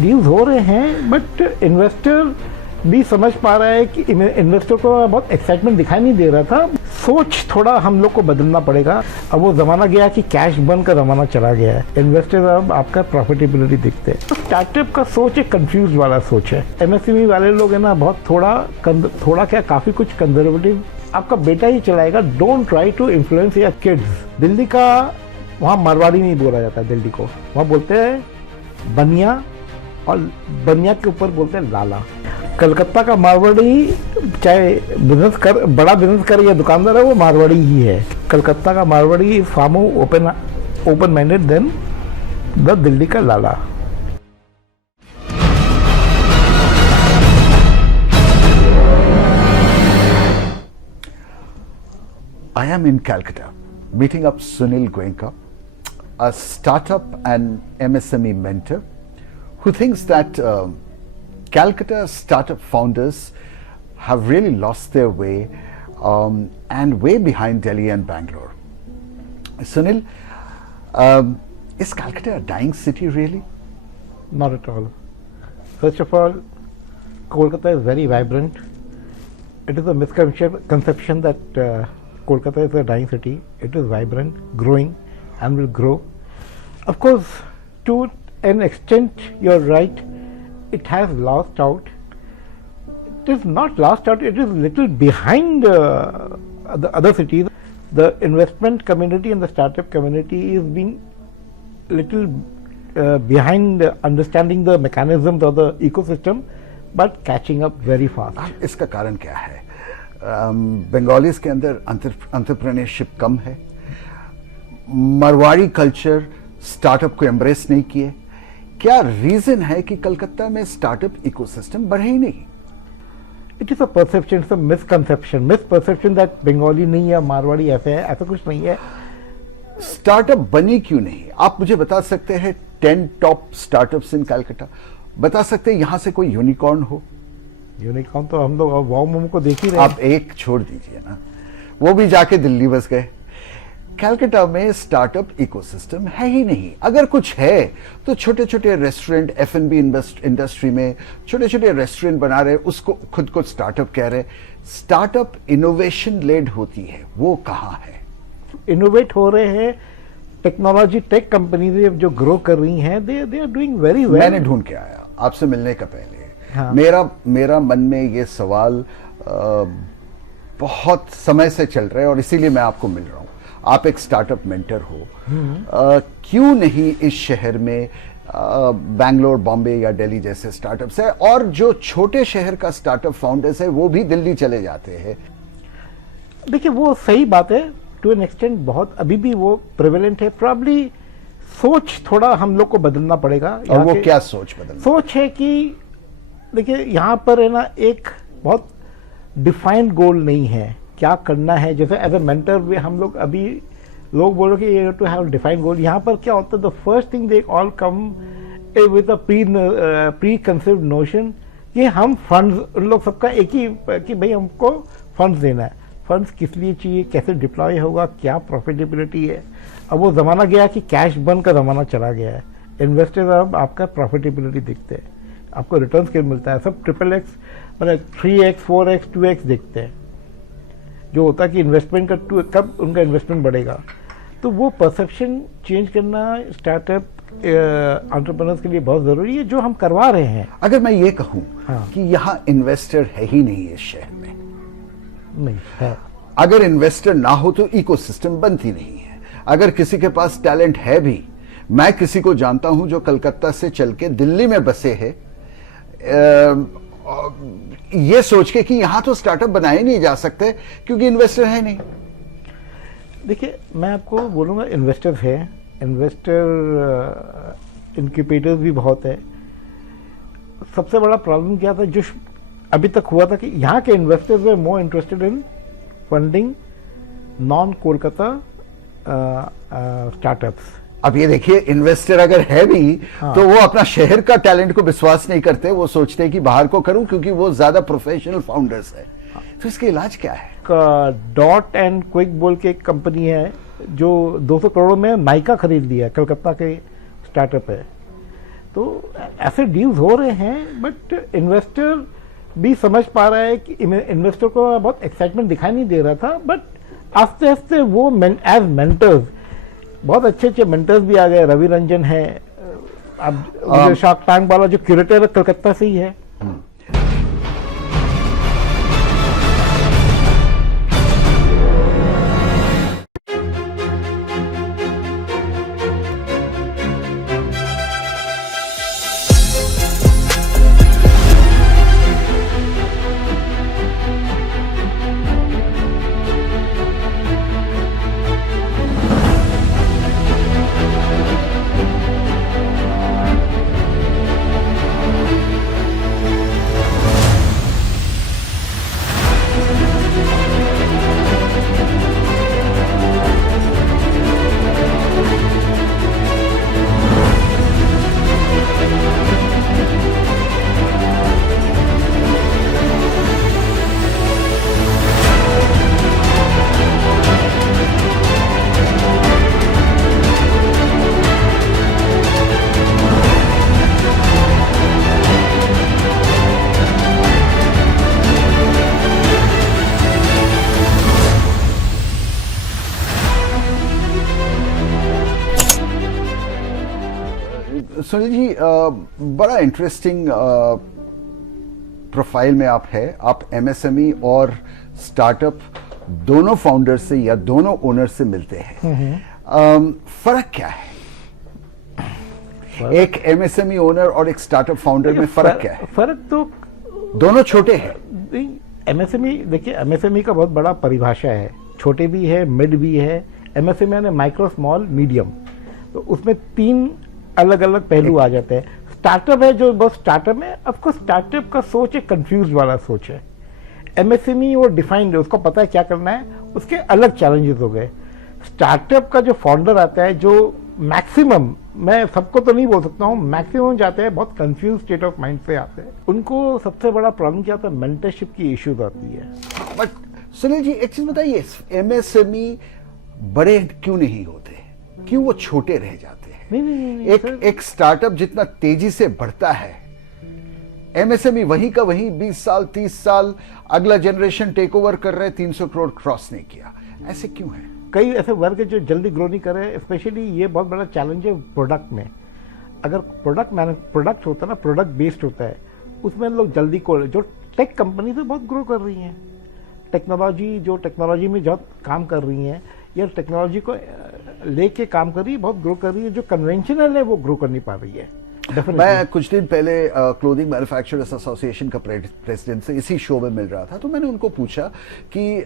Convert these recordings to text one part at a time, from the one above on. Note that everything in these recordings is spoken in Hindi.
डील्स हो रहे हैं, बट इन्वेस्टर भी समझ पा रहा है कि इन्वेस्टर को बहुत एक्साइटमेंट दिखाई नहीं दे रहा था। सोच थोड़ा हम लोग को बदलना पड़ेगा। अब वो जमाना गया कि कैश बर्न का जमाना चला गया है। इन्वेस्टर अब आपका प्रॉफिटेबिलिटी देखते हैं। तो स्टार्टअप का सोच एक कंफ्यूज वाला सोच है। एमएसएमई वाले लोग है ना, बहुत थोड़ा क्या काफी कुछ कंजर्वेटिव, आपका बेटा ही चलाएगा, don't try to influence your kids. Delhi का वहाँ मारवाड़ी नहीं बोला जाता, दिल्ली को वहाँ बोलते हैं बनिया, और बनिया के ऊपर बोलते हैं लाला। कलकत्ता का मारवाड़ी चाहे बड़ा बिजनेस करे या दुकानदार है, वो मारवाड़ी ही है। कलकत्ता का Marwari is far more open minded than the Delhi का lala. I am in Calcutta, meeting up Sunil Goenka, a startup and MSME mentor, who thinks that Calcutta startup founders have really lost their way and way behind Delhi and Bangalore. Sunil, is Calcutta a dying city really? Not at all. First of all, Kolkata is very vibrant. It is a misconception that Kolkata is a dying city. It is vibrant, growing, and will grow. Of course, to an extent, you're right. It has lost out. It is not lost out. It is little behind the other cities. The investment community and the startup community is being little behind understanding the mechanisms of the ecosystem, but catching up very fast. इसका कारण क्या है? बंगालीज के अंदर एंटरप्रेन्योरशिप कम है, मारवाड़ी कल्चर स्टार्टअप को एम्ब्रेस नहीं किए। क्या रीजन है कि कलकत्ता में स्टार्टअप इकोसिस्टम बढ़े ही नहीं? It is a perception, it's a misperception that Bengali नहीं है, मारवाड़ी ऐसे है, ऐसा कुछ नहीं है। स्टार्टअप बनी क्यों नहीं? आप मुझे बता सकते हैं 10 टॉप स्टार्टअप्स इन कलकत्ता? बता सकते हैं यहां से कोई यूनिकॉर्न हो? यूनिकॉर्न तो हम लोग वाओ मोमो को देख ही रहे हैं। आप एक छोड़ दीजिए ना, वो भी जाके दिल्ली बस गए। कलकत्ता में स्टार्टअप इकोसिस्टम है ही नहीं। अगर कुछ है तो छोटे छोटे रेस्टोरेंट, F&B इंडस्ट्री में छोटे छोटे रेस्टोरेंट बना रहे, उसको खुद को स्टार्टअप कह रहे। स्टार्टअप इनोवेशन लेड होती है, वो कहाँ है? इनोवेट हो रहे हैं, टेक्नोलॉजी टेक कंपनीज जो ग्रो कर रही हैं, they are doing very well. मैंने ढूंढ के आया आपसे मिलने का पहले। हाँ। मेरा मन में ये सवाल बहुत समय से चल रहा है और इसीलिए मैं आपको मिल रहा हूं। आप एक स्टार्टअप मेंटर हो, क्यों नहीं इस शहर में बैंगलोर, बॉम्बे या दिल्ली जैसे स्टार्टअप्स है, और जो छोटे शहर का स्टार्टअप फाउंडर्स है वो भी दिल्ली चले जाते हैं? देखिए, वो सही बात है, टू एन एक्सटेंट बहुत अभी भी वो प्रेवलेंट है। प्रॉब्ली सोच थोड़ा हम लोग को बदलना पड़ेगा। और वो क्या सोच बदलना? सोच है कि देखिए, यहाँ पर है ना, एक बहुत डिफाइंड गोल नहीं है क्या करना है। जैसे एज ए मेंटर भी हम लोग अभी लोग बोलो कि यू टू हैव डिफाइंड गोल। यहाँ पर क्या होता है, the first thing they all come with a pre concept notion कि हम फंड्स, उन लोग सबका एक ही कि भाई हमको फंड्स देना है। फंड्स किस लिए चाहिए, कैसे डिप्लॉय होगा, क्या प्रॉफिटेबिलिटी है। अब वो जमाना गया कि कैश बर्न का जमाना चला गया है। इन्वेस्टर्स अब आपका प्रॉफिटेबिलिटी देखते हैं, आपको रिटर्न क्या मिलता है। सब XXX मतलब 3x 4x 2x देखते हैं। जो होता है कि इन्वेस्टमेंट का कब उनका इन्वेस्टमेंट बढ़ेगा। तो वो परसेप्शन चेंज करना स्टार्टअप एंटरप्रेन्योर्स के लिए बहुत जरूरी है, जो हम करवा रहे हैं। अगर मैं ये कहूं हाँ। कि यहाँ इन्वेस्टर है ही नहीं इस शहर में, नहीं है। अगर इन्वेस्टर ना हो तो इकोसिस्टम बनती नहीं है। अगर किसी के पास टैलेंट है भी, मैं किसी को जानता हूं जो कलकत्ता से चल के दिल्ली में बसे है, ये सोच के कि यहां तो स्टार्टअप बनाए नहीं जा सकते क्योंकि इन्वेस्टर है नहीं। देखिए, मैं आपको बोलूँगा इन्वेस्टर है, इन्वेस्टर इनक्यूबेटर्स भी बहुत है। सबसे बड़ा प्रॉब्लम क्या था जो अभी तक हुआ था कि यहाँ के investors way more interested in funding non Kolkata startups. अब ये देखिए, इन्वेस्टर अगर है भी हाँ। तो वो अपना शहर का टैलेंट को विश्वास नहीं करते, वो सोचते हैं कि बाहर को करूं क्योंकि वो ज्यादा प्रोफेशनल फाउंडर्स है। तो इसका इलाज क्या है? डॉट एंड क्विक बोल के एक कंपनी है जो 200 करोड़ में नाइका खरीद लिया है, कलकत्ता के स्टार्टअप है। तो ऐसे डील्स हो रहे हैं, बट इन्वेस्टर भी समझ पा रहा है कि इन्वेस्टर को बहुत एक्साइटमेंट दिखाई नहीं दे रहा था, बट आस्ते आस्ते वो एज मेंटर्स बहुत अच्छे अच्छे मेंटर्स भी आ गए। रवि रंजन है, अब शार्क टैंक वाला जो क्यूरेटर है कलकत्ता से ही है। सुनील जी, बड़ा इंटरेस्टिंग प्रोफाइल में आप है। आप एमएसएमई और स्टार्टअप दोनों फाउंडर से या दोनों ओनर से मिलते हैं। फर्क क्या है? एक एमएसएमई ओनर और एक स्टार्टअप फाउंडर में फर्क क्या है? फर्क तो दोनों छोटे हैं। एमएसएमई देखिए, एमएसएमई का बहुत बड़ा परिभाषा है, छोटे भी है, मिड भी है। एमएसएमई यानी माइक्रो, स्मॉल, मीडियम, तो उसमें 3 अलग अलग पहलू आ जाते हैं। स्टार्टअप है जो बस स्टार्टअप में, आपको स्टार्टअप का सोच एक कंफ्यूज वाला सोच है। एमएसएमई वो डिफाइंड है, उसको पता है क्या करना है, उसके अलग चैलेंजेस हो गए। स्टार्टअप का जो फाउंडर आता है, जो मैक्सिमम, मैं सबको तो नहीं बोल सकता हूँ, मैक्सिमम जाते हैं बहुत कंफ्यूज स्टेट ऑफ माइंड से आते हैं। उनको सबसे बड़ा प्रॉब्लम क्या होता है, मेंटरशिप की इश्यूज आती है। बट सुनील जी, एक चीज बताइए, एमएसएमई बड़े क्यों नहीं होते, क्यों वो छोटे रह जाते हैं? नहीं, एक स्टार्टअप जितना तेजी से बढ़ता है, एमएसएमई वहीं का वहीं 20 साल 30 साल अगला जनरेशन टेक ओवर कर रहे, 300 करोड़ क्रॉस नहीं किया। ऐसे क्यों है? कई ऐसे वर्ग जो जल्दी ग्रो नहीं कर रहे, स्पेशली ये बहुत बड़ा चैलेंज है प्रोडक्ट में। अगर प्रोडक्ट होता है ना, प्रोडक्ट बेस्ड होता है, उसमें लोग जल्दी को, जो टेक कंपनी तो बहुत ग्रो कर रही हैं, टेक्नोलॉजी में बहुत काम कर रही हैं, या टेक्नोलॉजी को लेके काम कर रही है, बहुत ग्रो कर रही है। जो कन्वेंशनल है वो ग्रो कर नहीं पा रही है। मैं कुछ दिन पहले क्लोथिंग मैन्युफैक्चरर्स एसोसिएशन का प्रेसिडेंट से इसी शो में मिल रहा था, तो मैंने उनको पूछा कि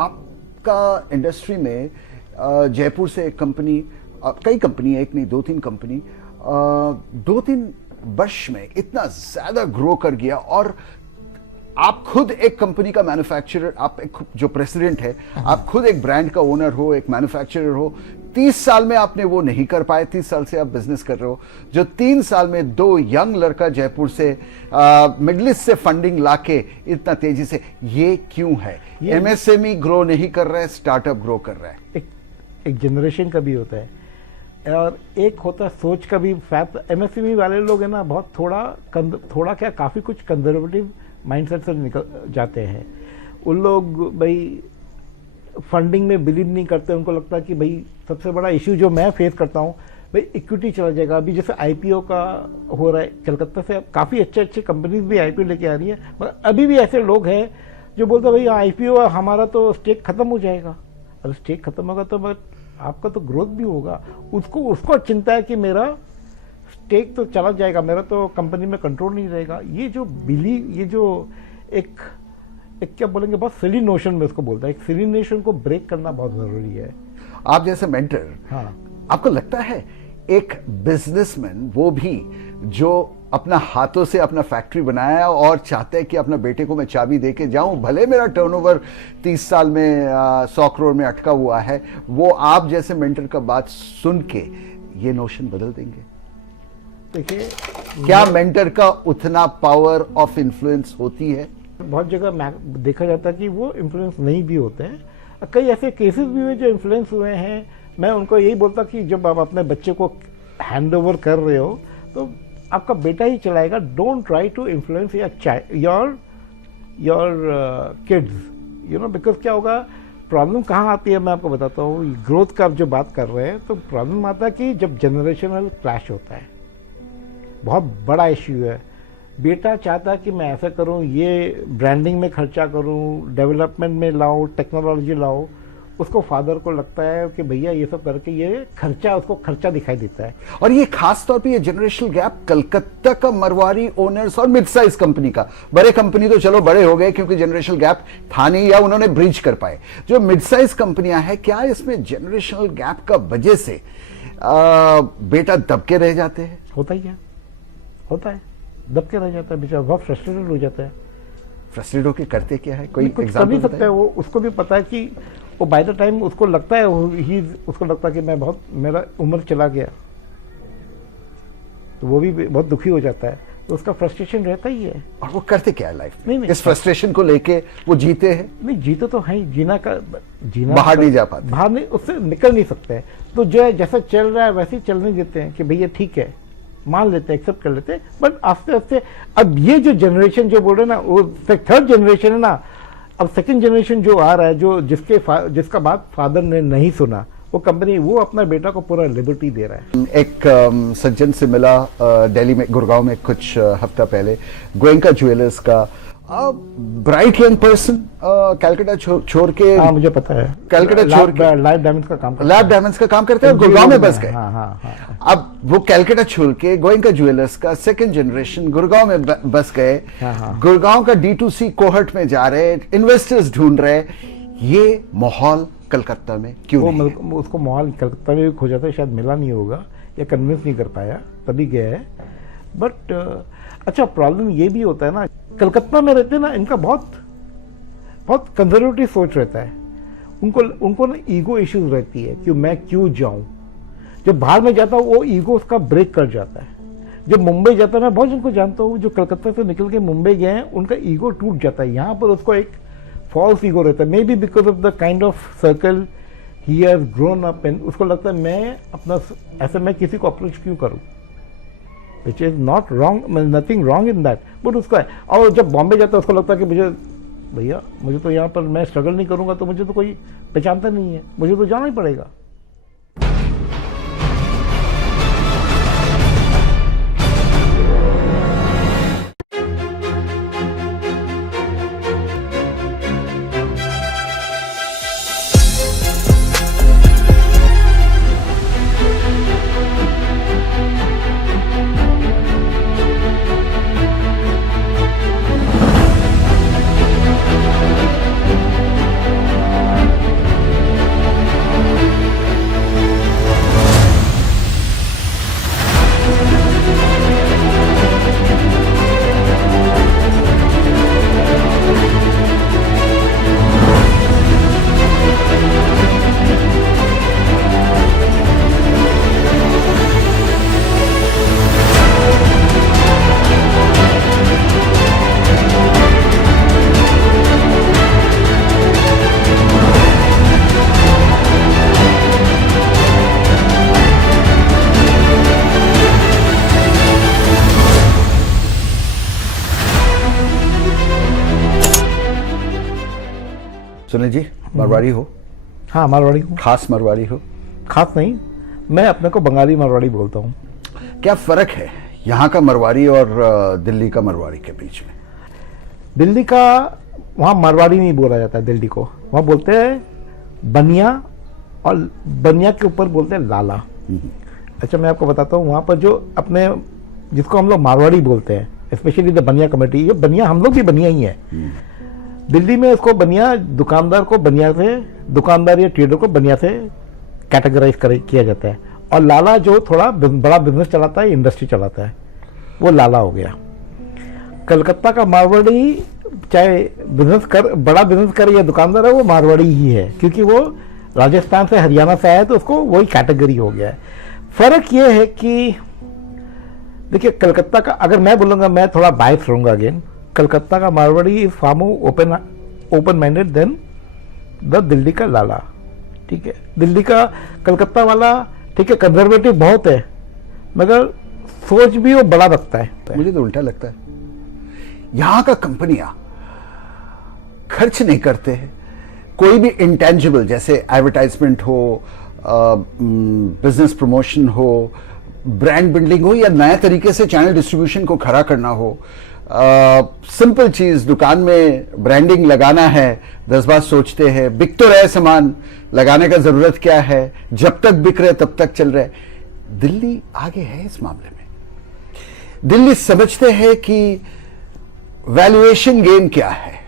आपका इंडस्ट्री में जयपुर से एक कंपनी, कई कंपनी, एक नहीं 2-3 कंपनी 2-3 वर्ष में इतना ज्यादा ग्रो कर गया, और आप खुद एक कंपनी का मैन्युफैक्चरर, आप एक जो प्रेसिडेंट है, आप खुद एक ब्रांड का ओनर हो, एक मैन्युफैक्चरर हो। 30 साल में आपने वो नहीं कर पाए। 30 साल से आप बिजनेस कर रहे हो, जो 3 साल में 2 यंग लड़का जयपुर से मिडिल ईस्ट से फंडिंग लाके इतना तेजी से, ये क्यों है? एमएसएमई ग्रो नहीं कर रहा है, स्टार्टअप ग्रो कर रहा है। एक जनरेशन का भी होता है, और एक होता है सोच का भी फैक्ट। एमएसएमई वाले लोग है ना, बहुत थोड़ा क्या, काफी कुछ कंजर्वेटिव माइंडसेट से निकल जाते हैं। उन लोग भाई फंडिंग में बिलीव नहीं करते। उनको लगता है कि भाई सबसे बड़ा इश्यू जो मैं फेस करता हूँ, भाई इक्विटी चला जाएगा। अभी जैसे आईपीओ का हो रहा है, कलकत्ता से काफ़ी अच्छे कंपनीज भी आईपीओ लेके आ रही है, मगर अभी भी ऐसे लोग हैं जो बोलते हैं भाई आईपीओ हमारा तो स्टेक खत्म हो जाएगा। अगर स्टेक खत्म होगा तो बट आपका तो ग्रोथ भी होगा। उसको चिंता है कि मेरा स्टेक तो चला जाएगा, मेरा तो कंपनी में कंट्रोल नहीं रहेगा। ये जो एक क्या बोलेंगे, बहुत सिली नोशन में उसको बोलता है। एक सिली नोशन को ब्रेक करना बहुत जरूरी है। आप जैसे मेंटर, हाँ, आपको लगता है एक बिजनेसमैन, वो भी जो अपना हाथों से अपना फैक्ट्री बनाया और चाहते हैं कि अपना बेटे को मैं चाबी दे के जाऊं, भले मेरा टर्नओवर 30 साल में 100 करोड़ में अटका हुआ है, वो आप जैसे मेंटर का बात सुन के ये नोशन बदल देंगे? देखिए, क्या मेंटर का उतना पावर ऑफ इन्फ्लुएंस होती है? बहुत जगह देखा जाता है कि वो इन्फ्लुएंस नहीं भी होते हैं। कई ऐसे केसेस भी हुए जो इन्फ्लुएंस हुए हैं। मैं उनको यही बोलता कि जब आप अपने बच्चे को हैंड ओवर कर रहे हो तो आपका बेटा ही चलाएगा. Don't try to influence your kids, you know, because क्या होगा, प्रॉब्लम कहाँ आती है मैं आपको बताता हूँ. ग्रोथ का आप जो बात कर रहे हैं तो प्रॉब्लम आता है कि जब जनरेशनल क्लैश होता है, बहुत बड़ा इश्यू है. बेटा चाहता है कि मैं ऐसा करूं, ये ब्रांडिंग में खर्चा करूं, डेवलपमेंट में लाऊं, टेक्नोलॉजी लाऊं. उसको फादर को लगता है कि भैया ये सब करके ये खर्चा, उसको खर्चा दिखाई देता है. और ये खास तौर पे ये जनरेशनल गैप कलकत्ता का मरवाड़ी ओनर्स और मिड साइज कंपनी का, बड़े कंपनी तो चलो बड़े हो गए क्योंकि जनरेशनल गैप था नहीं या उन्होंने ब्रिज कर पाए. जो मिड साइज कंपनियां हैं, क्या इसमें जनरेशनल गैप का वजह से बेटा दबके रह जाते हैं? होता ही है, होता है, दबके रह जाता है बेचारा, बहुत फ्रस्ट्रेटेड हो जाता है. फ्रस्ट्रेट होकर करते क्या है? कोई कुछ कर नहीं सकता है वो. उसको भी पता है कि वो बाय द टाइम उसको लगता है उसको लगता है कि मैं बहुत, मेरा उम्र चला गया, तो वो भी बहुत दुखी हो जाता है. तो उसका फ्रस्ट्रेशन रहता ही है. और वो करते क्या है लाइफ में? नहीं, इस फ्रस्ट्रेशन को लेके वो जीते हैं? नहीं, जीते तो है, जीना बाहर नहीं जा पाते, बाहर नहीं, उससे निकल नहीं सकते हैं. तो जो है जैसा चल रहा है वैसे ही चलने देते हैं कि भैया ठीक है, मान लेते हैं, एक्सेप्ट कर लेते हैं. बट आस्ते आस्ते अब ये जो जनरेशन जो बोल रहे हैं ना, वो थर्ड जनरेशन है ना. अब सेकंड जनरेशन जो आ रहा है, जो जिसका बात फादर ने नहीं सुना, वो कंपनी, वो अपना बेटा को पूरा लिबर्टी दे रहा है. एक सज्जन से मिला दिल्ली में, गुड़गांव में कुछ हफ्ता पहले, गोयनका ज्वेलर्स का ब्राइट यंग पर्सन, कलकत्ता छोड़ के. हाँ, मुझे पता है. कलकत्ता छोड़ के लैब डायमंड्स का काम करते हैं और गुड़गांव में बस गए. हाँ. अब वो कलकत्ता छोड़ के गोयनका ज्वेलर्स का सेकंड जनरेशन गुड़गांव में बस गए. गुड़गांव का D2C कोहर्ट में जा रहे, इन्वेस्टर्स ढूंढ रहे. ये माहौल कलकत्ता में क्यों नहीं? उसको माहौल कलकत्ता में भी खोजा था, शायद मिला नहीं होगा या कन्विंस नहीं कर पाया, तभी गया है. बट अच्छा, प्रॉब्लम ये भी होता है ना, कलकत्ता में रहते ना, इनका बहुत बहुत कंजर्वेटिव सोच रहता है. उनको ना ईगो इश्यूज रहती है कि मैं क्यों जाऊं. जब बाहर में जाता हूँ वो ईगो उसका ब्रेक कर जाता है. जब मुंबई जाता है, मैं बहुत जिनको जानता हूँ जो कलकत्ता से निकल के मुंबई गए हैं, उनका ईगो टूट जाता है. यहाँ पर उसको एक फॉल्स ईगो रहता है, may be because of the kind of circle he has grown up in. उसको लगता है मैं अपना, ऐसे मैं किसी को अप्रोच क्यों करूं, which is not wrong, nothing wrong in that, but उसका है. और जब बॉम्बे जाता है उसको लगता है कि भैया मुझे तो यहाँ पर मैं स्ट्रगल नहीं करूंगा तो मुझे तो कोई पहचानता नहीं है, मुझे तो जाना ही पड़ेगा. सुनील जी, मारवाड़ी हो? हाँ, मारवाड़ी हूँ. खास मारवाड़ी हो? खास नहीं, मैं अपने को बंगाली मारवाड़ी बोलता हूँ. क्या फर्क है यहाँ का मारवाड़ी और दिल्ली का मारवाड़ी के बीच में? दिल्ली का, वहाँ मारवाड़ी नहीं बोला जाता है दिल्ली को, वहाँ बोलते हैं बनिया, और बनिया के ऊपर बोलते हैं लाला. अच्छा, मैं आपको बताता हूँ, वहाँ पर जो अपने, जिसको हम लोग मारवाड़ी बोलते हैं, स्पेशली द बनिया कम्युनिटी, ये बनिया, हम लोग भी बनिया ही है. दिल्ली में उसको बनिया, दुकानदार को बनिया से, दुकानदार या ट्रेडर को बनिया से कैटेगराइज किया जाता है. और लाला जो थोड़ा बड़ा बिजनेस चलाता है, इंडस्ट्री चलाता है, वो लाला हो गया. कलकत्ता का मारवाड़ी चाहे बड़ा बिजनेस करे या दुकानदार है, वो मारवाड़ी ही है, क्योंकि वो राजस्थान से, हरियाणा से आया, तो उसको वही कैटेगरी हो गया है. फर्क ये है कि देखिए, कलकत्ता का, अगर मैं बोलूंगा, मैं थोड़ा बायस रहूंगा अगेन, कलकत्ता का Marwari is far more open minded than the Delhi का लाला. ठीक है, दिल्ली का, कलकत्ता वाला ठीक है कंजर्वेटिव बहुत है, मगर सोच भी वो बड़ा रखता है। मुझे तो उल्टा लगता है, यहां का कंपनियां खर्च नहीं करते हैं कोई भी इंटेंजिबल, जैसे एडवर्टाइजमेंट हो, बिजनेस प्रमोशन हो, ब्रांड बिल्डिंग हो, या नया तरीके से चैनल डिस्ट्रीब्यूशन को खड़ा करना हो। सिंपल चीज, दुकान में ब्रांडिंग लगाना है, 10 बार सोचते हैं, बिक तो रहे सामान, लगाने का जरूरत क्या है, जब तक बिक रहे तब तक चल रहे। दिल्ली आगे है इस मामले में। दिल्ली समझते हैं कि वैल्यूएशन गेम क्या है।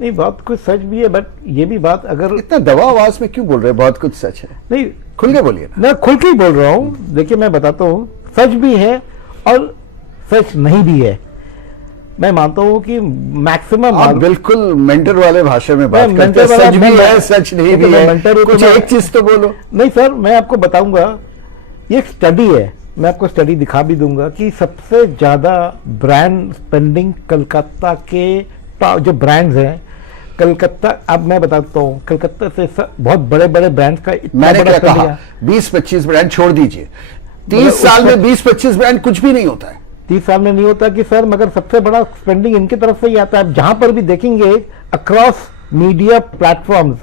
नहीं, बहुत कुछ सच भी है, बट ये भी बात अगर इतना दबा आवाज में क्यों बोल रहे हैं, बहुत कुछ सच है? नहीं, खुल के बोलिए ना। मैं खुल के ही बोल रहा हूं। देखिए, मैं बताता हूं, सच भी है और सच नहीं भी है। मैं मानता हूं कि मैक्सिमम आप बिल्कुल मेंटर वाले भाषा में बात करते हैं, मेंटर वाला सच भी है सच नहीं भी है, कुछ एक चीज तो बोलो। नहीं सर, मैं आपको बताऊंगा, ये एक स्टडी है, मैं आपको स्टडी दिखा भी दूंगा कि सबसे ज्यादा ब्रांड स्पेंडिंग कलकत्ता के जो ब्रांड्स हैं, कलकत्ता, अब मैं बताता हूँ, कलकत्ता से बहुत बड़े बड़े ब्रांड्स का इतना मैंने बड़ा क्या spending कहा, है। 20-25 ब्रांड छोड़ दीजिए, 30 साल में 20-25 ब्रांड कुछ भी नहीं होता है। 30 साल में नहीं होता कि सर, मगर सबसे बड़ा स्पेंडिंग इनकी तरफ से ही आता है। जहां पर भी देखेंगे अक्रॉस मीडिया प्लेटफॉर्म्स,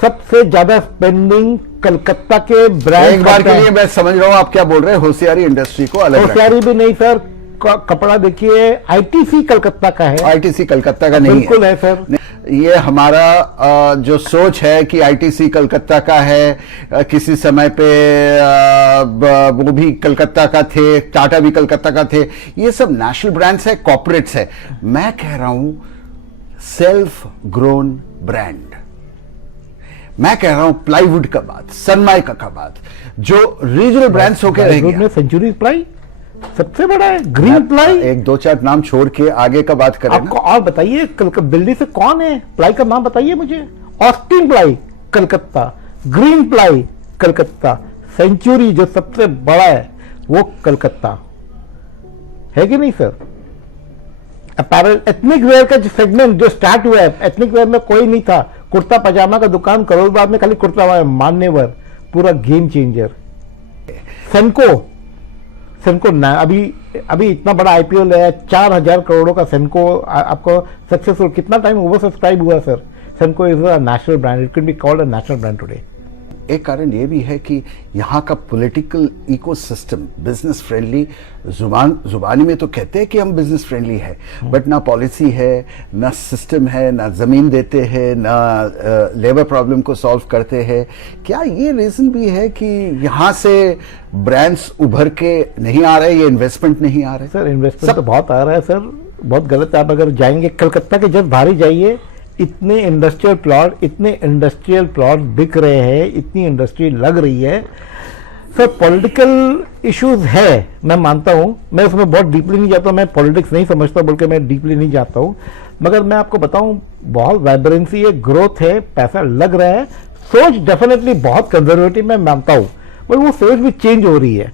सबसे ज्यादा स्पेंडिंग कलकत्ता के ब्रांड। एक बार के लिए मैं समझ रहा हूं आप क्या बोल रहे हैं, होशियारी इंडस्ट्री को अलग रखें। होशियारी भी नहीं सर, कपड़ा देखिए, आईटीसी कलकत्ता का है। आईटीसी कलकत्ता का नहीं है, बिल्कुल है सर। ये हमारा जो सोच है कि आईटीसी कलकत्ता का है, किसी समय पे वो भी कलकत्ता का थे, टाटा भी कलकत्ता का थे, ये सब नेशनल ब्रांड्स है, कॉर्पोरेट्स है। मैं कह रहा हूं सेल्फ ग्रोन ब्रांड। मैं कह रहा हूं प्लाईवुड का बात, सनमाइका का बात, जो रीजनल ब्रांड्स होकर रहेंगे। सेंचुरी प्लाई सबसे बड़ा है, ग्रीन प्लाई। एक 2-4 नाम छोड़ के आगे का बात करें आपको और बताइए, दिल्ली से कौन है, प्लाई का नाम बताइए मुझे। Austin ply Calcutta, green ply Calcutta, century जो सबसे बड़ा है वो कलकत्ता है कि नहीं सर। अपैरल एथनिक वेयर का जो सेगमेंट जो स्टार्ट हुआ है, एथनिक वेयर में कोई नहीं था, कुर्ता पजामा का दुकान करोलबाग में खाली कुर्ता मान्यवर, पूरा गेम चेंजर। सेनको ना, अभी इतना बड़ा आईपीओ है, 4000 करोड़ों का सेनको आपको सक्सेसफुल, कितना टाइम ओवर सब्सक्राइब हुआ sir. सेनको is a national brand, it can be called a national brand today. एक कारण यह भी है कि यहाँ का पॉलिटिकल इकोसिस्टम बिजनेस फ्रेंडली, जुबानी में तो कहते हैं कि हम बिजनेस फ्रेंडली है, बट ना पॉलिसी है, ना सिस्टम है, ना जमीन देते हैं, ना लेबर प्रॉब्लम को सॉल्व करते हैं। क्या ये रीजन भी है कि यहाँ से ब्रांड्स उभर के नहीं आ रहे, ये इन्वेस्टमेंट नहीं आ रहे? सर इन्वेस्टमेंट तो बहुत आ रहा है सर, बहुत गलत है। आप अगर जाएंगे कलकत्ता के जस्ट बाहर ही जाइए, इतने इंडस्ट्रियल प्लॉट बिक रहे हैं, इतनी इंडस्ट्री लग रही है सर। पॉलिटिकल इश्यूज है, मैं मानता हूं, मैं उसमें बहुत डीपली नहीं जाता, मैं पॉलिटिक्स नहीं समझता बोल के मैं डीपली नहीं जाता हूं, मगर मैं आपको बताऊं बहुत वाइब्रेंसी है, ग्रोथ है, पैसा लग रहा है। सोच डेफिनेटली बहुत कंजर्वेटिव मैं मानता हूं, पर वो सोच भी चेंज हो रही है।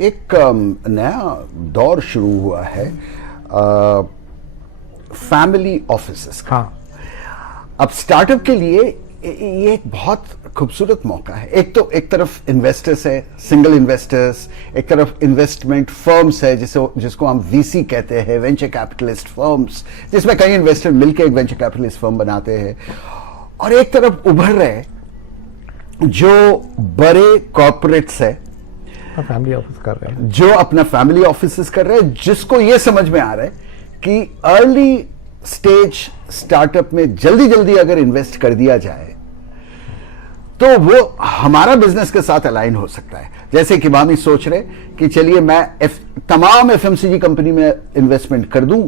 एक नया दौर शुरू हुआ है फैमिली ऑफिसेस का। हाँ, अब स्टार्टअप के लिए ये एक बहुत खूबसूरत मौका है। एक तरफ इन्वेस्टर्स है, सिंगल इन्वेस्टर्स, एक तरफ इन्वेस्टमेंट फर्म्स है जिसको हम वीसी कहते हैं, वेंचर कैपिटलिस्ट फर्म्स, जिसमें कई इन्वेस्टर मिलकर एक वेंचर कैपिटलिस्ट फर्म बनाते हैं, और एक तरफ उभर रहे जो बड़े कॉर्पोरेट्स है, फैमिली ऑफिस कर रहे हैं, जो अपना फैमिली ऑफिस कर रहे हैं, जिसको ये समझ में आ रहा है कि अर्ली स्टेज स्टार्टअप में जल्दी जल्दी अगर इन्वेस्ट कर दिया जाए तो वो हमारा बिजनेस के साथ अलाइन हो सकता है। जैसे कि भामी सोच रहे कि चलिए मैं तमाम एफएमसीजी कंपनी में इन्वेस्टमेंट कर दूं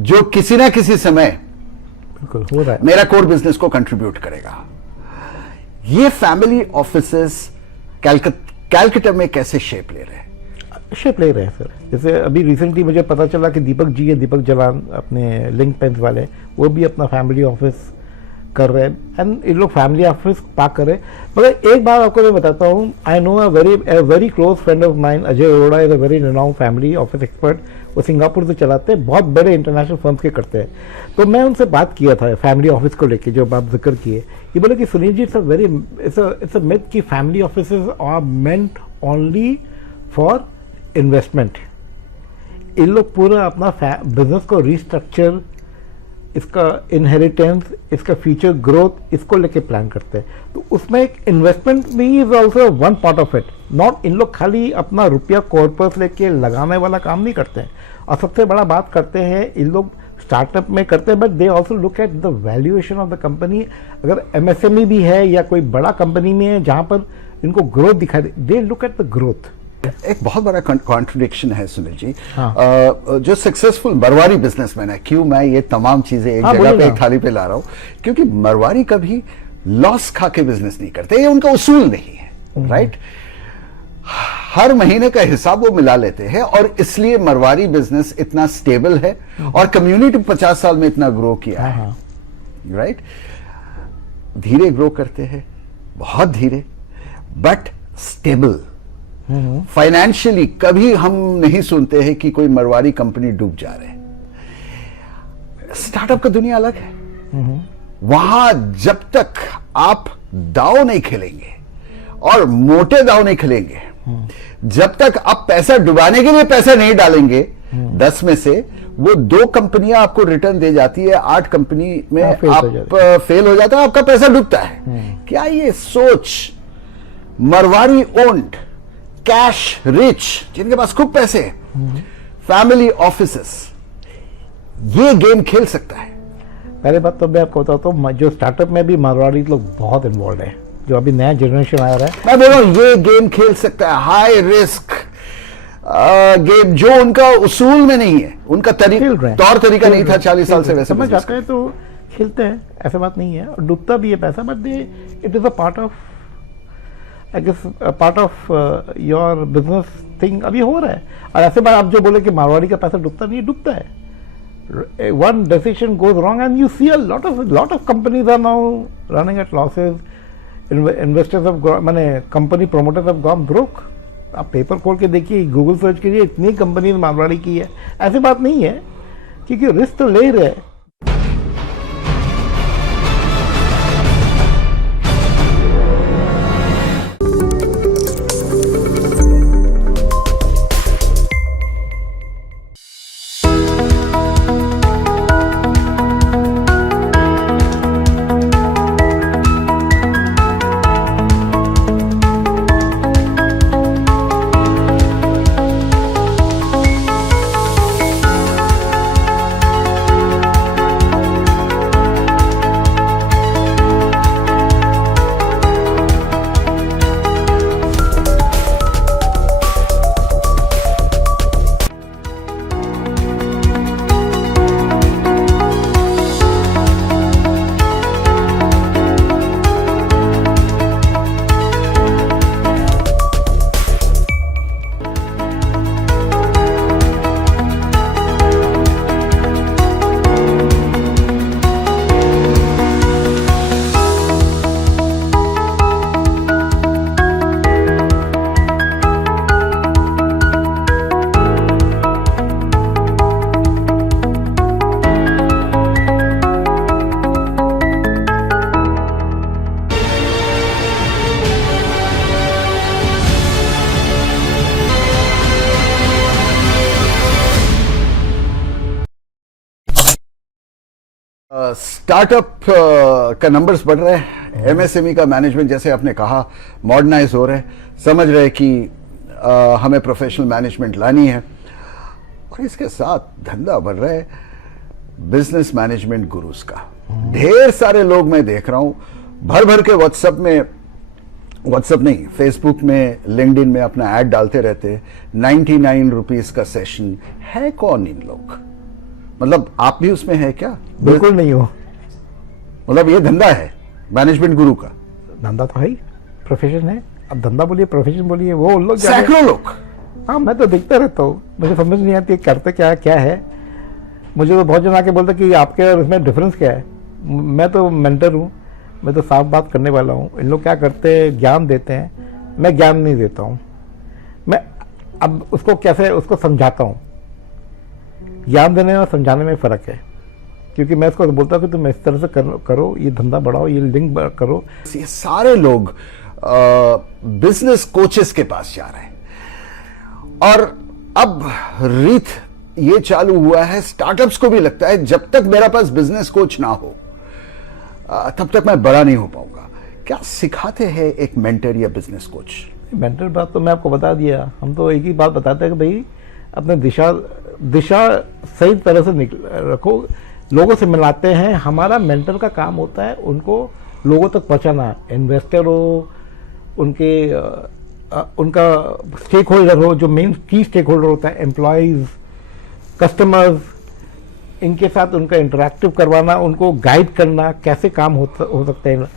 जो किसी ना किसी समय बिल्कुल हो रहा है, मेरा कोर बिजनेस को कंट्रीब्यूट करेगा। ये फैमिली ऑफिसेस कैलकाटा में कैसे शेप ले रहे हैं? शेप ले रहे हैं सर। जैसे अभी रिसेंटली मुझे पता चला कि दीपक जी है, दीपक जलान अपने लिंक पेंस वाले, वो भी अपना फैमिली ऑफिस कर रहे हैं एंड इन लोग फैमिली ऑफिस पाक कर रहे हैं। मगर एक बात आपको मैं बताता हूँ, I know a very close friend of mine, Ajay Arora is a very renowned family office expert. वो सिंगापुर से चलाते हैं, बहुत बड़े इंटरनेशनल फर्म्स के करते हैं। तो मैं उनसे बात किया था फैमिली ऑफिस को लेके, जो आप जिक्र किए, ये बोले कि Sunil ji it's a myth कि family offices are meant only for investment. इन लोग पूरा अपना बिजनेस को रिस्ट्रक्चर, इसका इनहेरिटेंस, इसका फ्यूचर ग्रोथ, इसको लेके प्लान करते हैं। तो उसमें एक इन्वेस्टमेंट भी is also one part of it. Not in लोग खाली अपना रुपया कॉर्पस लेके लगाने वाला काम नहीं करते हैं। और सबसे बड़ा बात करते हैं इन लोग स्टार्टअप में करते हैं, but they also look at the valuation of the company. अगर एमएसएमई भी है या कोई बड़ा कंपनी में है जहां पर इनको ग्रोथ दिखाई दे, they look at the growth. एक बहुत बड़ा कॉन्ट्रडिक्शन है सुनील जी। हाँ। जो सक्सेसफुल मरवारी बिजनेसमैन है, क्यों मैं ये तमाम चीजें एक जगह पे एक थाली पे ला रहा हूं, क्योंकि मरवारी कभी लॉस खा के बिजनेस नहीं करते, ये उनका उसूल नहीं है, राइट। हर महीने का हिसाब वो मिला लेते हैं और इसलिए मरवारी बिजनेस इतना स्टेबल है और कम्युनिटी 50 साल में इतना ग्रो किया है, राइट। धीरे ग्रो करते हैं, बहुत धीरे, बट स्टेबल। फाइनेंशियली कभी हम नहीं सुनते हैं कि कोई मरवारी कंपनी डूब जा रहे है। स्टार्टअप का दुनिया अलग है। वहां जब तक आप दाव नहीं खेलेंगे और मोटे दाव नहीं खेलेंगे, जब तक आप पैसा डुबाने के लिए पैसा नहीं डालेंगे, 10 में से वो 2 कंपनियां आपको रिटर्न दे जाती है, 8 कंपनी में आप फेल हो जाता है, आपका पैसा डूबता है। क्या ये सोच मरवारी ओन्ड, कैश रिच, जिनके पास खूब पैसे, फैमिली ऑफिसेस, ये गेम खेल सकता है? पहले बात तो मैं आपको बताता हूँ, जो स्टार्टअप में भी मारवाड़ी लोग बहुत इन्वॉल्व है, जो अभी नया जनरेशन आ रहा है। मैं बोल रहा हूं ये गेम खेल सकता है, हाई रिस्क गेम, जो उनका उसूल में नहीं है, उनका तौर तरीका नहीं था 40 साल से, वैसे समझ जाते हैं तो खेलते हैं, ऐसे बात नहीं है। और डूबता भी है पैसा, but it is a part of, I guess part of your business thing अभी हो रहा है। और ऐसे बात आप जो बोले कि मारवाड़ी का पैसा डूबता नहीं, डूबता है। One decision goes wrong and you see a lot of companies are now running at losses. Investors have, माने company promoters have gone broke. आप पेपर खोल के देखिए, गूगल सर्च कीजिए, इतनी कंपनी मारवाड़ी की है। ऐसी बात नहीं है, क्योंकि रिस्क तो ले रहे हैं। स्टार्टअप का नंबर्स बढ़ रहे हैं, एमएसएमई का मैनेजमेंट जैसे आपने कहा मॉडर्नाइज हो रहे हैं, समझ रहे कि हमें प्रोफेशनल मैनेजमेंट लानी है, और इसके साथ धंधा बढ़ रहा है बिजनेस मैनेजमेंट गुरुज का। ढेर सारे लोग मैं देख रहा हूं भर भर के व्हाट्सएप नहीं, फेसबुक में, लिंक्डइन में अपना ऐड डालते रहते, 99 रुपीज का सेशन है। कौन इन लोग? मतलब आप भी उसमें है क्या? बिल्कुल नहीं हो। मतलब ये धंधा है मैनेजमेंट गुरु का? धंधा तो है ही, प्रोफेशन है। अब धंधा बोलिए प्रोफेशन बोलिए, वो लोग सैकड़ों लोग। हाँ, मैं तो देखता रहता हूँ, मुझे समझ नहीं आती करते क्या है। मुझे तो बहुत जन आके बोलते कि आपके और इसमें डिफरेंस क्या है। मैं तो मेंटर हूँ, मैं तो साफ बात करने वाला हूँ। इन लोग क्या करते हैं, ज्ञान देते हैं, मैं ज्ञान नहीं देता हूँ। मैं अब उसको कैसे उसको समझाता हूँ। ज्ञान देने और समझाने में फ़र्क है, क्योंकि मैं इसको बोलता हूँ कि तुम इस तरह से करो, ये धंधा बढ़ाओ, ये लिंक करो। ये सारे लोग बिजनेस कोचेस के पास जा रहे हैं, और अब रीत ये चालू हुआ है, स्टार्टअप्स को भी लगता है जब तक मेरे पास बिजनेस कोच ना हो तब तक मैं बड़ा नहीं हो पाऊंगा। क्या सिखाते हैं एक मेंटर या बिजनेस कोच? मेंटर बात तो मैं आपको बता दिया, हम तो एक ही बात बताते हैं कि भाई अपने दिशा सही तरह से रखो, लोगों से मिलाते हैं। हमारा मेंटर का काम होता है उनको लोगों तक पहुंचाना। इन्वेस्टर हो, उनका स्टेक होल्डर हो, जो मेन की स्टेक होल्डर होता है, एम्प्लॉयज, कस्टमर्स, इनके साथ उनका इंटरैक्टिव करवाना, उनको गाइड करना कैसे काम हो सकते हैं।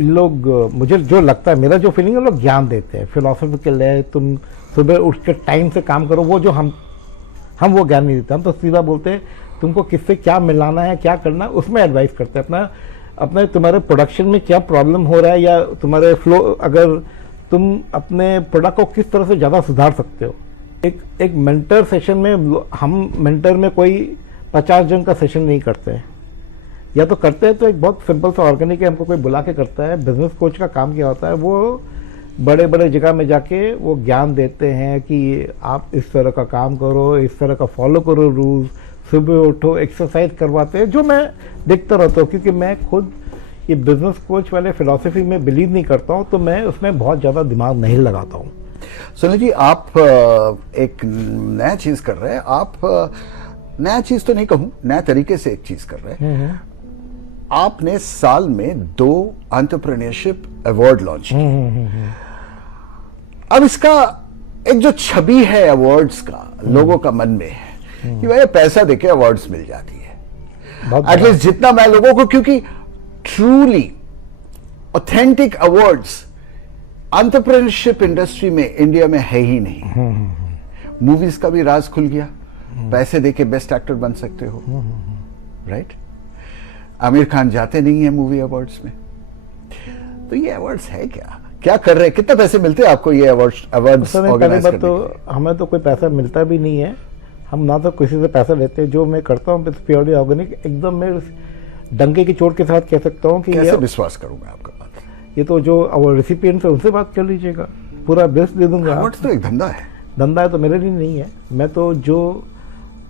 लोग, मुझे जो लगता है, मेरा जो फीलिंग है, लोग ज्ञान देते हैं, फिलोसफिकल है, तुम सुबह उठ के टाइम से काम करो, वो जो हम वो ज्ञान नहीं देते। हम तो सीधा बोलते हैं तुमको किससे क्या मिलाना है, क्या करना है, उसमें एडवाइस करते हैं। अपने तुम्हारे प्रोडक्शन में क्या प्रॉब्लम हो रहा है, या तुम्हारे फ्लो, अगर तुम अपने प्रोडक्ट को किस तरह से ज़्यादा सुधार सकते हो। एक मेंटर सेशन में, हम मेंटर में कोई 50 जन का सेशन नहीं करते, या तो करते हैं तो एक बहुत सिंपल सा ऑर्गेनिक है, हमको कोई बुला के करता है। बिजनेस कोच का काम क्या होता है, वो बड़े बड़े जगह में जाके वो ज्ञान देते हैं कि आप इस तरह का काम करो, इस तरह का फॉलो करो रूल्स, सुबह उठो, एक्सरसाइज करवाते हैं, जो मैं देखता रहता हूँ। क्योंकि मैं खुद ये बिजनेस कोच वाले फिलॉसफी में बिलीव नहीं करता हूँ, तो मैं उसमें बहुत ज़्यादा दिमाग नहीं लगाता हूँ। सुनील जी, आप एक नया चीज कर रहे हैं। आप नया चीज तो नहीं कहूं, नया तरीके से एक चीज कर रहे हैं। आपने साल में 2 एंटरप्रेन्योरशिप अवार्ड लॉन्च किए। अब इसका एक जो छवि है अवार्ड्स का लोगों का मन में है कि भाई पैसा देके अवार्ड्स मिल जाती है, एटलीस्ट जितना मैं लोगों को, क्योंकि truly authentic awards entrepreneurship industry में इंडिया में है ही नहीं। मूवीज का भी राज खुल गया, पैसे देके बेस्ट एक्टर बन सकते हो, राइट? आमिर खान जाते नहीं है मूवी अवार्ड्स में, तो ये अवार्ड्स है क्या कर रहे हैं? कितना पैसे मिलते हैं आपको ये अवार्ड्स ऑर्गेनाइज करने? तो हमें तो कोई पैसा मिलता भी नहीं है, हम ना तो किसी से पैसा लेते हैं। जो मैं करता हूँ प्योरली ऑर्गेनिक, एकदम मैं डंके की चोट के साथ कह सकता हूँ कि कैसे विश्वास करूंगा आपका बात? ये तो जो रेसिपिएंट है उनसे बात कर लीजिएगा, पूरा बेस्ट दे दूंगा। अवार्ड्स तो एक धंधा है। धंधा है तो मेरे लिए नहीं है। मैं तो जो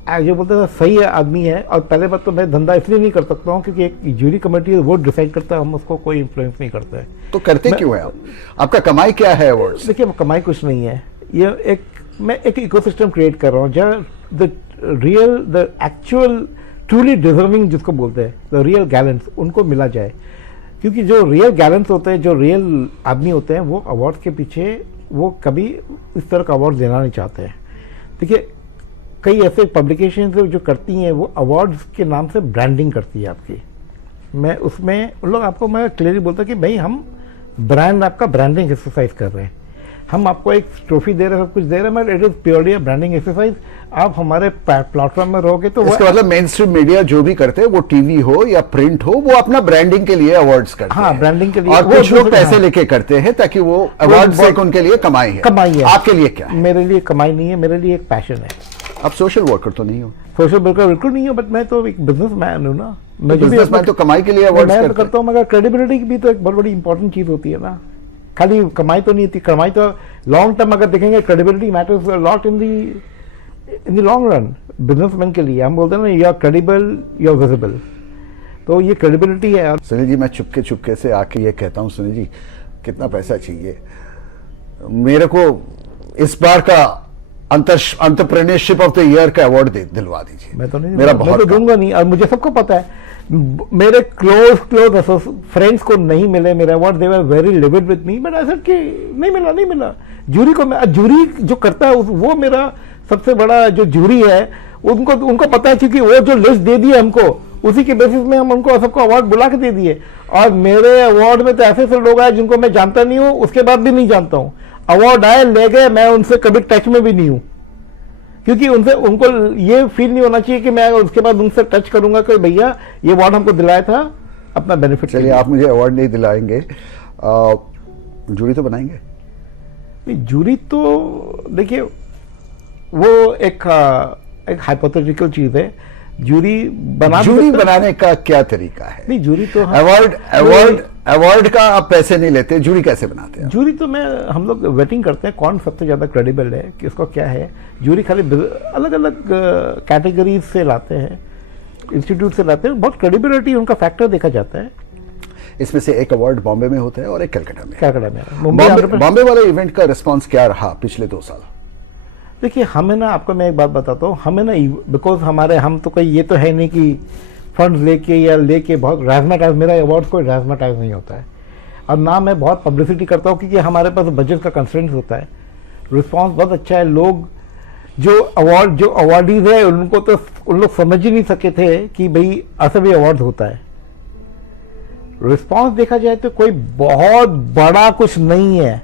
बोलते हैं सही है आदमी है। और पहले बात तो मैं धंधा इसलिए नहीं कर सकता हूँ क्योंकि एक जूरी कमेटी वो डिसाइड करता है, हम उसको कोई इन्फ्लुएंस नहीं करते हैं। तो करते क्यों है आप? आपका कमाई क्या है अवार्ड्स? देखिए, कमाई कुछ नहीं है, ये मैं एक इकोसिस्टम क्रिएट कर रहा हूँ जहाँ द एक्चुअल ट्रूली डिजर्विंग, जिसको बोलते हैं द रियल गैलेंट्स, उनको मिला जाए। क्योंकि जो रियल गैलेंट्स होते हैं, जो रियल आदमी होते हैं, वो अवार्ड्स के पीछे वो कभी इस तरह का अवार्ड देना नहीं चाहते हैं। देखिए, कई ऐसे पब्लिकेशन जो करती हैं वो अवार्ड्स के नाम से ब्रांडिंग करती है आपकी। मैं उसमें उन लोग आपको मैं क्लियरली बोलता कि भाई हम ब्रांड, आपका ब्रांडिंग एक्सरसाइज कर रहे हैं, हम आपको एक ट्रॉफी दे रहे हैं, सब कुछ दे रहे हैं, but it is purely branding exercise. आप हमारे प्लेटफॉर्म में रहोगे तो इसका मतलब मेन स्ट्रीम मीडिया जो भी करते हैं, वो टीवी हो या प्रिंट हो, वो अपना ब्रांडिंग के लिए अवार्ड्स करते हैं। हाँ, ब्रांडिंग के लिए। और कुछ लोग पैसे लेके करते हैं ताकि वो अवार्ड से उनके लिए कमाई है। आपके लिए क्या है? मेरे लिए कमाई नहीं है, मेरे लिए एक पैशन है। आप सोशल वर्कर तो नहीं हो? सोशल वर्कर बिल्कुल नहीं हो, बट मैं तो एक बिजनेसमैन हूँ ना। मैं बिजनेसमैन तो कमाई के लिए अवार्ड्स करता हूँ, मगर क्रेडिबिलिटी भी तो एक बहुत बड़ी इंपॉर्टेंट चीज होती है ना। खाली कमाई तो नहीं होती, कमाई तो लॉन्ग टर्म अगर देखेंगे, credibility matters lot in the long run. Businessman के लिए हम बोलते हैं ना, you are credible, you are visible, तो ये क्रेडिबिलिटी है। सुनील जी, मैं चुपके चुपके से आके ये कहता हूँ, सुनील जी कितना पैसा चाहिए मेरे को इस बार का एंटरप्रेन्योरशिप ऑफ द ईयर का अवार्ड दिलवा दीजिए। मैं तो नहीं, मेरा मैं बहुत तो दूंगा नहीं, और मुझे सबको पता है मेरे क्लोज फ्रेंड्स को नहीं मिले मेरे award, they were very levied with me, but I said कि नहीं मिला। जूरी को, जूरी जो करता है वो मेरा सबसे बड़ा जो जूरी है, उनको पता है, क्योंकि वो जो लिस्ट दे दी है हमको, उसी के बेसिस में हम उनको सबको अवार्ड बुला के दे दिए। और मेरे अवार्ड में तो ऐसे लोग आए जिनको मैं जानता नहीं हूँ, उसके बाद भी नहीं जानता हूँ, अवार्ड आए ले गए, मैं उनसे कभी टच में भी नहीं हूँ, क्योंकि उनको ये फील नहीं होना चाहिए कि मैं उसके बाद उनसे टच करूंगा कि भैया ये अवार्ड हमको दिलाया था अपना बेनिफिट। चलिए, आप मुझे अवार्ड नहीं दिलाएंगे, जूरी तो बनाएंगे? जूरी तो देखिए वो एक हाइपोथेटिकल चीज है। जूरी बनाने का क्या तरीका है? नहीं, जूरी तो अवार्ड का आप पैसे नहीं लेते, जूरी कैसे बनाते हैं? जूरी तो हम लोग वेटिंग करते हैं कौन सबसे ज्यादा क्रेडिबल है, किसको क्या है। जूरी खाली अलग अलग कैटेगरीज से लाते हैं, इंस्टीट्यूट से लाते हैं, बहुत क्रेडिबिलिटी उनका फैक्टर देखा जाता है। इसमें से एक अवार्ड बॉम्बे में होता है और एक कलकत्ता में। बॉम्बे वाले इवेंट का रिस्पॉन्स क्या रहा पिछले 2 साल? देखिए, हमें ना, आपको मैं एक बात बताता हूँ, हमें ना, बिकॉज हम तो कोई ये तो है नहीं कि फंड लेके बहुत राजमाटाइज, मेरा अवार्ड कोई राजमाटाइज नहीं होता है, और ना मैं बहुत पब्लिसिटी करता हूँ, क्योंकि हमारे पास बजट का कंस्ट्रेंट होता है। रिस्पांस बहुत अच्छा है। लोग जो अवार्डीज है उनको तो उन लोग समझ ही नहीं सके थे कि भाई ऐसा भी अवार्ड होता है। रिस्पांस देखा जाए तो कोई बहुत बड़ा कुछ नहीं है,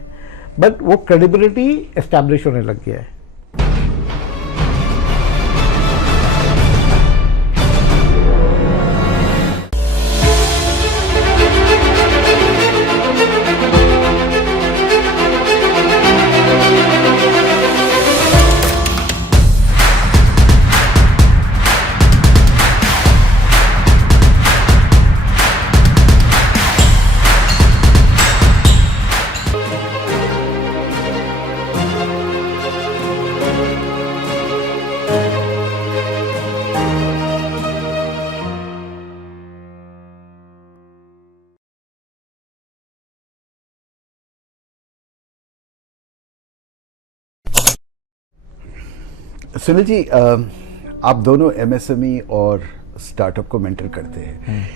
बट वो क्रेडिबिलिटी एस्टैब्लिश होने लग गया है। सुनील जी, आप दोनों एमएसएमई और स्टार्टअप को मेंटर करते हैं,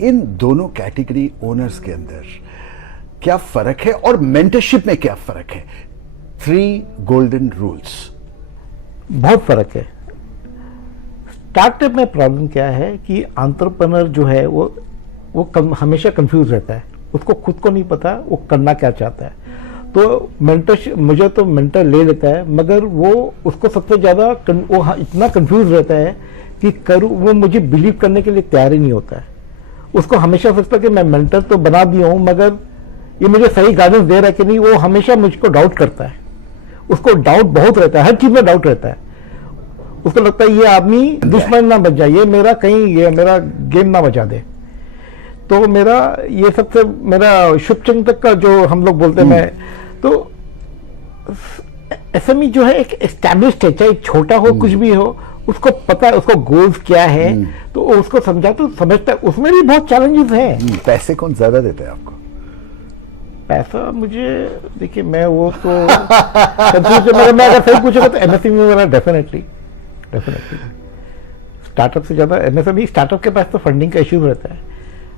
इन दोनों कैटेगरी ओनर्स के अंदर क्या फर्क है और मेंटरशिप में क्या फर्क है? 3 गोल्डन रूल्स। बहुत फर्क है। स्टार्टअप में प्रॉब्लम क्या है कि एंटरप्रेन्योर जो है वो हमेशा कंफ्यूज रहता है, उसको खुद को नहीं पता वो करना क्या चाहता है। तो मेंटरशिप, मुझे तो मेंटर ले लेता है, मगर वो उसको सबसे ज्यादा इतना कंफ्यूज रहता है कि वो मुझे बिलीव करने के लिए तैयार ही नहीं होता है। उसको हमेशा सोचता है कि मैं मेंटर तो बना दिया हूं, मगर ये मुझे सही गाइडेंस दे रहा है कि नहीं। वो हमेशा मुझको डाउट करता है, उसको डाउट बहुत रहता है, हर चीज में डाउट रहता है। उसको लगता है ये आदमी दुश्मन ना बन जाए, ये मेरा गेम ना बचा दे। तो मेरा ये सबसे मेरा शुभचिंतक का जो हम लोग बोलते हैं, तो एसएमई जो है एक एस्टैब्लिश्ड है, चाहे छोटा हो कुछ भी हो, उसको पता है उसको गोल्स क्या है, तो उसको समझता है। उसमें भी बहुत चैलेंजेस हैं। पैसे कौन ज्यादा देता है आपको? पैसा मुझे, देखिए मैं वो तो मैं अगर सही पूछेगा तो एमएसएमई में मेरा डेफिनेटली स्टार्टअप से ज्यादा एमएसएमई। स्टार्टअप के पास तो फंडिंग का इश्यू रहता है,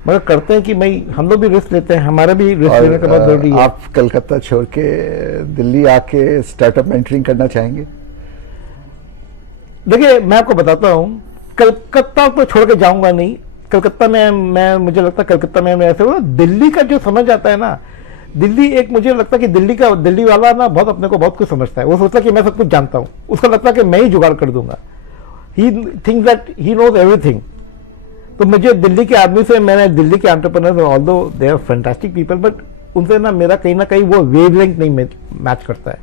मगर करते हैं कि हम लोग भी रिस्क लेते हैं, हमारा भी रिस्क लेने का बहुत जरूरी है। आप कलकत्ता छोड़ के दिल्ली आके स्टार्टअप मेंटरिंग करना चाहेंगे? देखिए, मैं आपको बताता हूँ, कलकत्ता तो छोड़ के जाऊंगा नहीं। कलकत्ता में मुझे लगता है कलकत्ता में ऐसे होगा। दिल्ली का जो समझ आता है ना, दिल्ली एक, मुझे लगता है कि दिल्ली वाला ना बहुत अपने को बहुत कुछ समझता है। वो सोचता है कि मैं सब कुछ जानता हूँ, उसको लगता है कि मैं ही जुगाड़ कर दूंगा। He thinks that he knows everything. तो मुझे दिल्ली के आदमी से, मैंने दिल्ली के entrepreneurs, although they are fantastic people, but उनसे ना मेरा कहीं ना कहीं वो वेवलेंथ नहीं मैच करता है।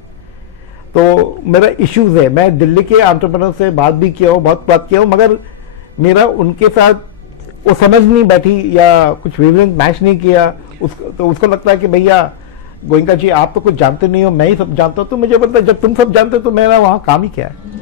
तो मेरा इश्यूज है। मैं दिल्ली के एंटरप्रेन्योर से बात भी किया हूँ, बहुत बात किया हूँ, मगर मेरा उनके साथ वो समझ नहीं बैठी या कुछ वेवलेंथ मैच नहीं किया। तो उसको लगता है कि भैया गोयनका जी आप तो कुछ जानते नहीं हो, मैं ही सब जानता हूँ। तो मुझे बोलता है जब तुम सब जानते हो तो मेरा वहाँ काम ही क्या है।